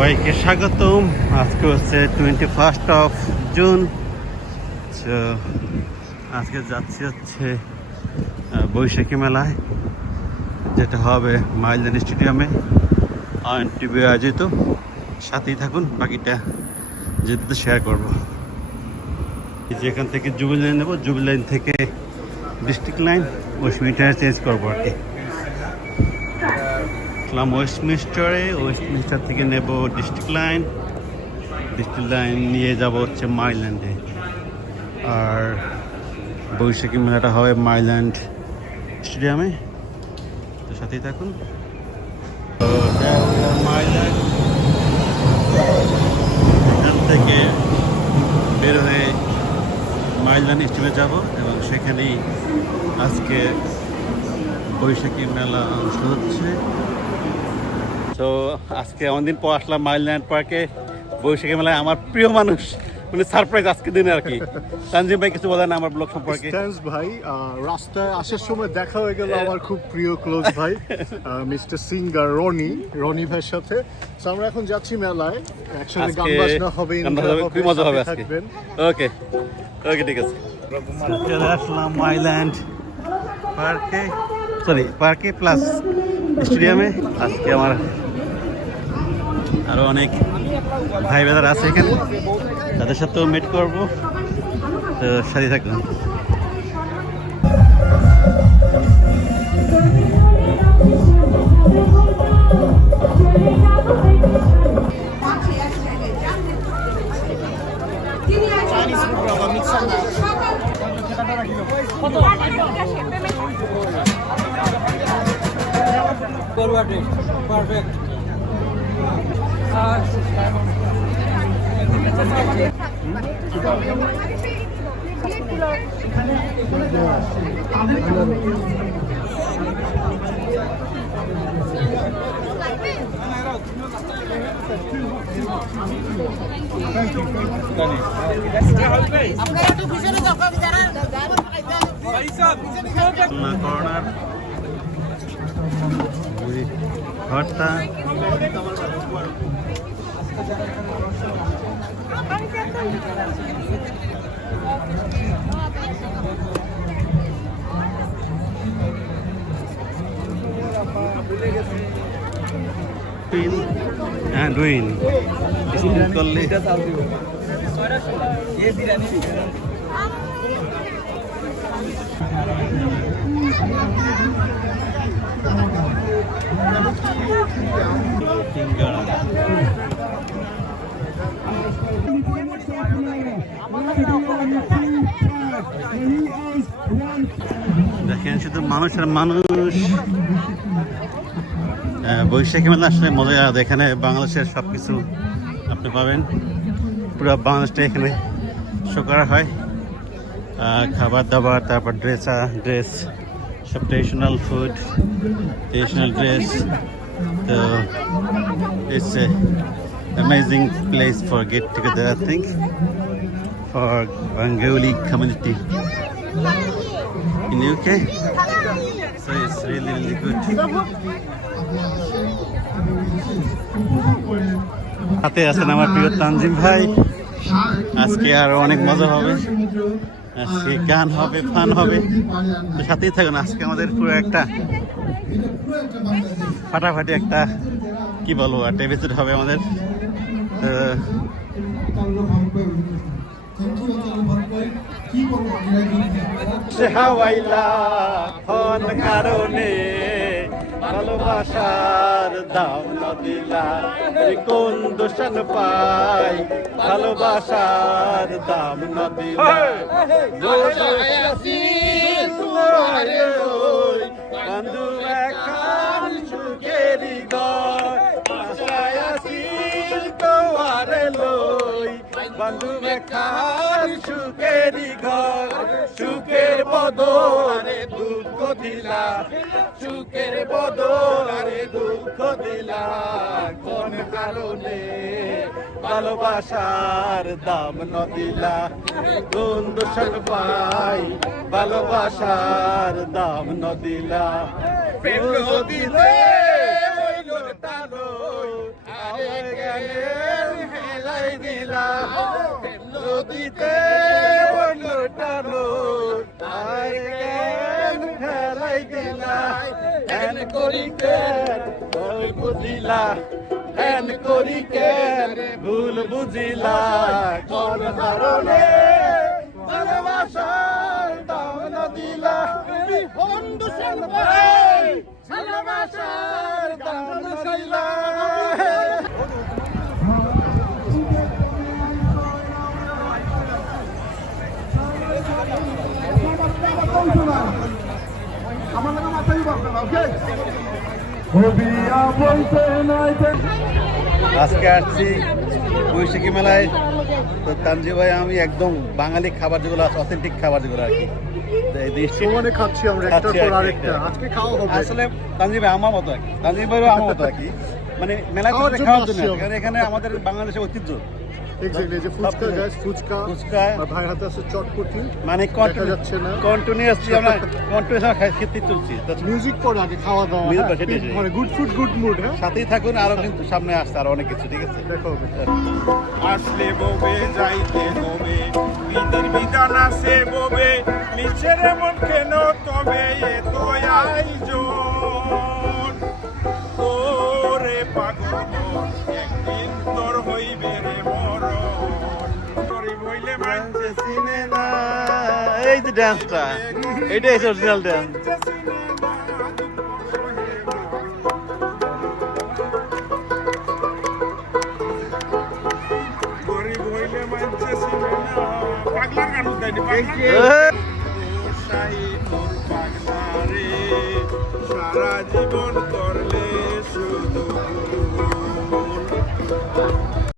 সবাইকে স্বাগতম। আজকে হচ্ছে 21 জুন। তো আজকে যাচ্ছি হচ্ছে বৈশাখী মেলায়, যেটা হবে মাইলদান স্টেডিয়ামে টিভি আয়োজিত। সাথেই থাকুন, বাকিটা যেতে শেয়ার করব। যেখান থেকে জুবিলি লাইন নেবো, জুবিলি লাইন থেকে ডিস্ট্রিক্ট লাইন ওয়েস্টমিনিস্টারে চেঞ্জ করবো আর কি। ওয়েস্টমিনিস্টার থেকে নেব ডিস্ট্রিক্ট লাইন নিয়ে যাব হচ্ছে মাইল্যান্ডে। আর বৈশাখী মেলাটা হবে মাইল্যান্ড স্টেডিয়ামে, তো সাথেই থাকুন। মাইল্যান্ড এখান থেকে বের হয়ে মাইল্যান্ড স্টেডিয়ামে যাব এবং সেখানেই আজকে বৈশাখী মেলা অনুষ্ঠিত হচ্ছে। তো আজকে অনেকদিন পর আসলাম মাইল্যান্ড পার্কে বৈশাখী মেলায়। আমার প্রিয় মানুষ, মানে সারপ্রাইজ আজকে দিনে আর কি। তানজিম ভাই কিছু বলেন আমার ব্লগ সম্পর্কে। ভাই, রাস্তায় আসার সময় দেখা হয়ে গেল আমার খুব প্রিয় ক্লোজ ভাই মিস্টার সিঙ্গার রনি ভাইয়ের সাথে। তো আমরা এখন যাচ্ছি মেলায়, একসাথে গান বাজনা হবে, খুব মজা হবে আজকে। ওকে ঠিক আছে। চলে আসলাম মাইল্যান্ড পার্কে প্লাস স্টেডিয়ামে। আজকে আমার আরো অনেক ভাই বেদার আছে এখানে, তাদের সাথেও মিট করবো, তো সাথে থাকুন। পারফেক্ট। করোনার ঘরটা ডুইন করলে দেখেন শুধু মানুষ আর মানুষ। বৈশাখী মেলা আসলে মজা আলাদা। এখানে বাংলাদেশের সব কিছু আপনি পাবেন, পুরো বাংলাদেশটা এখানে শো করা হয়। খাবার দাবার, তারপর ড্রেস, সব ট্রেডিশনাল ফুড, ট্রেডিশনাল ড্রেস। তো it's a amazing place for get together, I think, for Bengali community in UK. So it's really good. হাতে আছেন আমার প্রিয় তানজিম ভাই। আজকে আর অনেক মজা হবে, আজকে গান হবে, ফান হবে, তো সাথেই থাকুন। আজকে আমাদের পুরো একটা ফাটাফাটি একটা কি বলবো একটা এপিসোড হবে আমাদের। কারণে ভালোবাসার দাম না দিলা, কোন দোষণ পাই ভালোবাসার দাম না দিলা। বন্ধু এখন সুখেরি ঘর, আশায় আছি তোমারে লই। বন্ধু এখন সুখেরি ঘর, সুখের বদলে দুঃখ দিলা, সুখের বদলে দুঃখ দিলা। কোন কারণে ভালোবাসার দাম ন দিলা, কোন দোষণ পাই ভালোবাসার দাম ন দিলা। প্রেম নদীতে জ্ঞানের হেলাই দিলা নদীতে বন্য টানো আর জ্ঞান হেলাই দিলা ধ্যান করি কেন ভুল বুঝিলা ধ্যান করি কেন ভুল বুঝিলা কোন কারণে ভালোবাসার দাম না দিলা বন্ধু ভাই ভালোবাসার দাম না দিলা আজকে আসছি বৈশাখী মেলায় তো তানজি ভাই আমি একদম বাঙালি খাবার যেগুলো আছে অথেন্টিক খাবার যেগুলো আর কি সমানে খাচ্ছি আমরা একটার পর আরেকটা আজকে খাওয়া হবে আসলে তানজি ভাই আমার মতো আর কি তানজি ভাই আমার মতো আর কি মানে মেলা খাওয়ার জন্য খাওয়ার জন্য আসছি কারণ এখানে আমাদের বাংলাদেশের ঐতিহ্য এক্স্যাক্টলি যে ফুচকা গাছ ফুচকা ফুচকা আর ভাইয়ের হাতে আছে চটপটি মানে দেখা যাচ্ছে না কন্টিনিউয়াসলি আমরা খেতে চলছি তো মিউজিক পরে আগে খাওয়া দাওয়া Music হ্যাঁ? পরে, সেটাই। মানে গুড ফুড গুড মুড হ্যাঁ সাথেই থাকুন আরো কিন্তু সামনে আসছে আরো অনেক কিছু ঠিক আছে দেখা হবে আসলে ববে যাইতে হবে বিধির বিধান আছে ববে নিচের মন কেন তবে এত আয়োজন ওরে পাগল মন, একদিন তোর হইবে রে মরণ তোরে বইলে মানছে চিনে না এই যে ডান্সটা এটাই অরিজিনাল ডান্স গরিব হইলে মানছে চিনে না পাগলার গান দেয়নি পাগলার